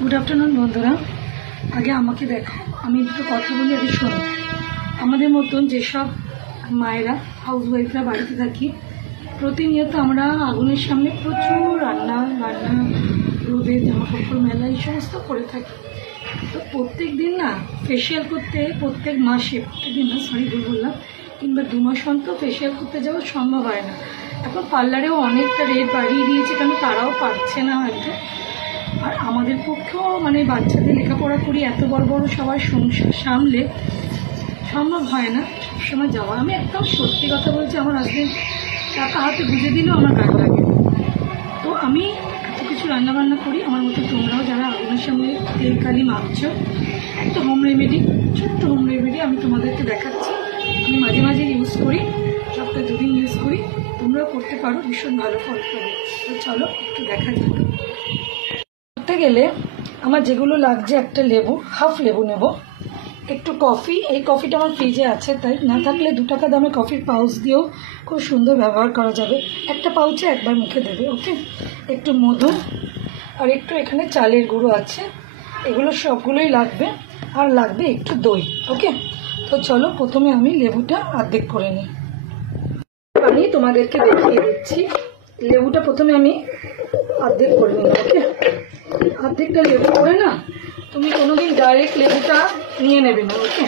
Good afternoon বন্ধুরা। আগে আমাকে দেখো, আমি একটু কথা বলি, আগে শোনো। আমাদের মতন যেসব মায়েরা হাউসওয়াইফরা বাড়িতে থাকি, প্রতিনিয়ত আমরা আগুনের সামনে প্রচুর রান্না রোদে জামা কাপড় মেলা এই সমস্ত করে থাকি। তো প্রত্যেক দিন না ফেসিয়াল করতে, প্রত্যেক মাসে, প্রত্যেকদিন না সরি ভুল বললাম, কিংবা 2 মাস অন্তর ফেসিয়াল করতে যাওয়া সম্ভব হয় না। এখন পার্লারেও অনেকটা রেট বাড়িয়ে দিয়েছে, কারণ তারাও পারছে না হয়তো। আর আমাদের পক্ষেও মানে বাচ্চাদের লেখাপড়া করি, এত বড় বড় সবার সংসার সামলে সম্ভব হয় না সবসময় যাওয়া। আমি একদম সত্যি কথা বলছি, আমার হাজবেন্ড টাকা হাতে বুঝে দিলেও আমার গায়ে লাগে। তো আমি এত কিছু রান্নাবান্না করি, আমার মতো তোমরাও যারা আগুনের সামনে তেল কালি মাখছো, একটা হোম রেমেডি, ছোট্ট হোম রেমেডি আমি তোমাদেরকে দেখাচ্ছি। আমি মাঝে মাঝে ইউজ করি, সপ্তাহে 2 দিন ইউজ করি, তোমরাও করতে পারো, ভীষণ ভালো ফল পাবে। তো চলো একটু দেখা যাক। করতে গেলে আমার যেগুলো লাগছে, একটা লেবু, হাফ লেবু নেব, একটু কফি, এই কফিটা আমার ফ্রিজে আছে, তাই না থাকলে 2 টাকা দামে কফির পাউচ দিয়েও খুব সুন্দর ব্যবহার করা যাবে। একটা পাউচে একবার মুখে দেবে, ওকে। একটু মধু, আর একটু এখানে চালের গুঁড়ো আছে, এগুলো সবগুলোই লাগবে। আর লাগবে একটু দই, ওকে। তো চলো প্রথমে আমি লেবুটা অর্ধেক করে নিই। পানি তোমাদেরকে দেখিয়ে দিচ্ছি। লেবুটা প্রথমে আমি অর্ধেক করে নিলাম, ওকে। অর্ধেকটা লেবু করে না তুমি কোনোদিন ডাইরেক্ট লেবুটা নিয়ে নেবে না, ওকে।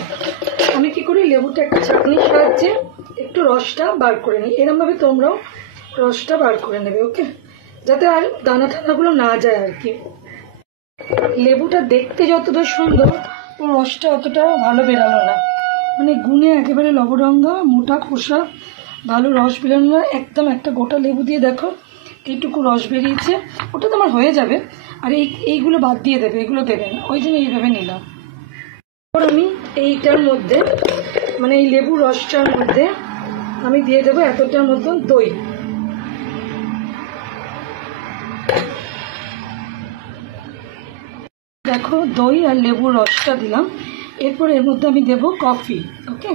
আমি কি করি, লেবুটা একটা ছাঁকনির সাহায্যে একটু রসটা বার করে নিই। এরমভাবে তোমরাও রসটা বার করে নেবে, ওকে, যাতে আর দানা টানাগুলো না যায় আর কি। লেবুটা দেখতে যতটা সুন্দর, তো রসটা অতটা ভালো বেরালো না, মানে গুনে একেবারে লবডঙ্গা মোটা খোসা, ভালো রস বেরোনো না। একদম একটা গোটা লেবু দিয়ে দেখো এইটুকু রস বেরিয়েছে, ওটা তো আমার হয়ে যাবে। আর এইগুলো বাদ দিয়ে দেবে, এগুলো দেবে না, ওই জন্য এইভাবে নিলাম। এবার আমি এইটার মধ্যে, মানে এই লেবু রসটার মধ্যে আমি দিয়ে দেবো এতটার মতন দই। দেখো দই আর লেবুর রসটা দিলাম। এরপর এর মধ্যে আমি দেব কফি, ওকে।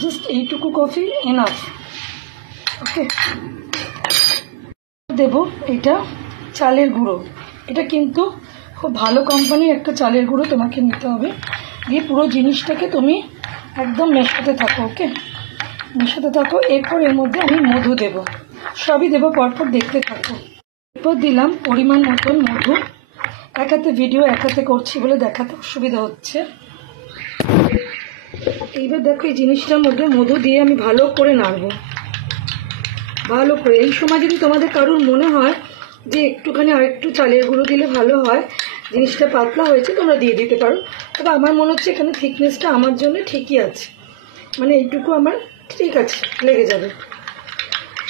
জাস্ট এইটুকু কফি এনাফ, ওকে। দেব এটা চালের গুঁড়ো, এটা কিন্তু খুব ভালো কোম্পানির একটা চালের গুঁড়ো তোমাকে নিতে হবে। দিয়ে পুরো জিনিসটাকে তুমি একদম মেশাতে থাকো, ওকে, মেশাতে থাকো। এরপর এর মধ্যে আমি মধু দেব, সবই দেবো পরপর, দেখতে থাকো। এরপর দিলাম পরিমাণ মতন মধু। এক হাতে ভিডিও এক হাতে করছি বলে দেখাতে অসুবিধা হচ্ছে। এইবার দেখো এই জিনিসটার মধ্যে মধু দিয়ে আমি ভালো করে নাড়বো, ভালো করে। এই সময় যদি তোমাদের কারোর মনে হয় যে একটুখানি আরেকটু চালের গুঁড়ো দিলে ভালো হয়, জিনিসটা পাতলা হয়েছে, তোমরা দিয়ে দিতে পারো। তবে আমার মনে হচ্ছে এখানে থিকনেসটা আমার জন্য ঠিকই আছে, মানে এইটুকু আমার ঠিক আছে, লেগে যাবে।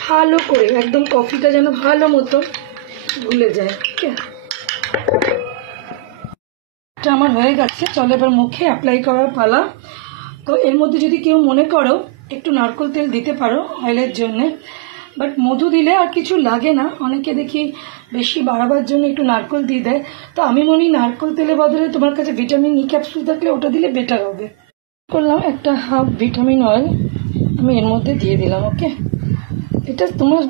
ভালো করে একদম কফিটা যেন ভালো মতো গুলে যায়, ঠিক আছে। এটা আমার হয়ে গেছে, চলো এবার মুখে অ্যাপ্লাই করার পালা। তো এর মধ্যে যদি কেউ মনে করো একটু নারকেল তেল দিতে পারো অয়েলের জন্যে, বাট মধু দিলে আর কিছু লাগে না। অনেকে দেখি বেশি বাড়াবার জন্য একটু নারকেল দিয়ে দেয়, তো আমি মনে করি নারকেল তেলের বদলে তোমার কাছে ভিটামিন ই ক্যাপসুল থাকলে ওটা দিলে বেটার হবে। করলাম একটা হাফ ভিটামিন অয়েল আমি এর মধ্যে দিয়ে দিলাম, ওকে। এটা তোমার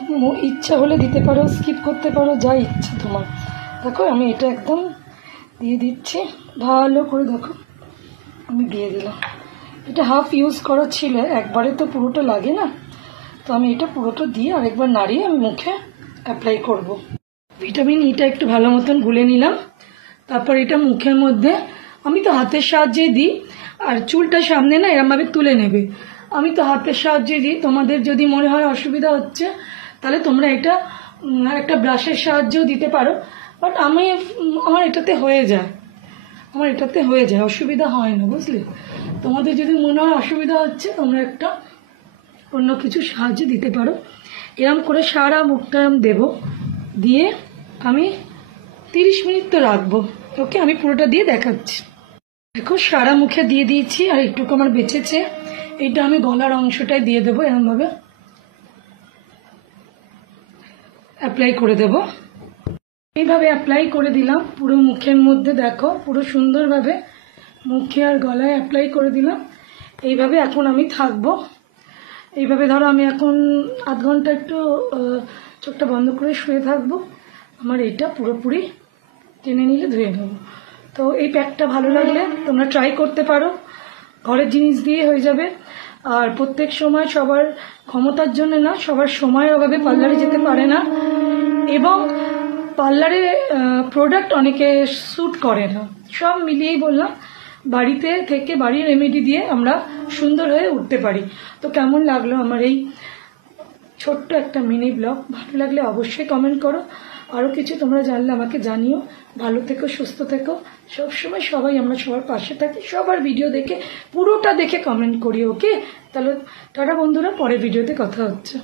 ইচ্ছা হলে দিতে পারো, স্কিপ করতে পারো, যা ইচ্ছা তোমার। দেখো আমি এটা একদম দিয়ে দিচ্ছি, ভালো করে দেখো আমি দিয়ে দিলাম। এটা হাফ ইউজ করা ছিল, একবারে তো পুরোটা লাগে না, তো আমি এটা পুরোটা দিয়ে আরেকবার নাড়িয়ে আমি মুখে অ্যাপ্লাই করব। ভিটামিন ইটা একটু ভালো মতন গুলে নিলাম। তারপর এটা মুখের মধ্যে আমি তো হাতের সাহায্যে দিই, আর চুলটা সামনে না এরমভাবে তুলে নেবে। আমি তো হাতের সাহায্যে দিই, তোমাদের যদি মনে হয় অসুবিধা হচ্ছে তাহলে তোমরা এটা একটা ব্রাশের সাহায্যেও দিতে পারো, বাট আমার এটাতে হয়ে যায়, অসুবিধা হয় না, বুঝলে। তোমাদের যদি মনে হয় অসুবিধা হচ্ছে, তোমরা একটা অন্য কিছু সাহায্য দিতে পারো। এরম করে সারা মুখটা দেবো, দিয়ে আমি 30 মিনিট তো রাখবো, ওকে। আমি পুরোটা দিয়ে দেখাচ্ছি। দেখো সারা মুখে দিয়ে দিয়েছি, আর একটুকু আমার বেঁচেছে, এইটা আমি গলার অংশটায় দিয়ে দেবো, এরমভাবে অ্যাপ্লাই করে দেবো। এইভাবে অ্যাপ্লাই করে দিলাম পুরো মুখের মধ্যে, দেখো পুরো সুন্দরভাবে মুখে আর গলায় অ্যাপ্লাই করে দিলাম। এইভাবে এখন আমি থাকবো। এইভাবে ধরো আমি এখন আধ ঘন্টা একটু চোখটা বন্ধ করে শুয়ে থাকবো, আমার এটা পুরোপুরি টেনে নিলে ধুয়ে নেব। তো এই প্যাকটা ভালো লাগলে তোমরা ট্রাই করতে পারো, ঘরের জিনিস দিয়ে হয়ে যাবে। আর প্রত্যেক সময় সবার ক্ষমতার জন্য না, সবার সময়ের অভাবে পার্লারে যেতে পারে না, এবং পার্লারে প্রোডাক্ট অনেকে স্যুট করে না। সব মিলিয়েই বললাম, বাড়িতে থেকে বাড়ির রেমেডি দিয়ে আমরা সুন্দর হয়ে উঠতে পারি। তো কেমন লাগলো আমার এই ছোট্ট একটা মিনি ব্লগ? ভালো লাগলে অবশ্যই কমেন্ট করো। আরও কিছু তোমরা জানলে আমাকে জানিও। ভালো থেকো, সুস্থ থেকো। সবসময় সবাই আমরা সবার পাশে থাকি, সবার ভিডিও দেখে পুরোটা দেখে কমেন্ট করি। ওকে, তাহলে টাটা বন্ধুরা, পরে ভিডিওতে কথা হচ্ছে।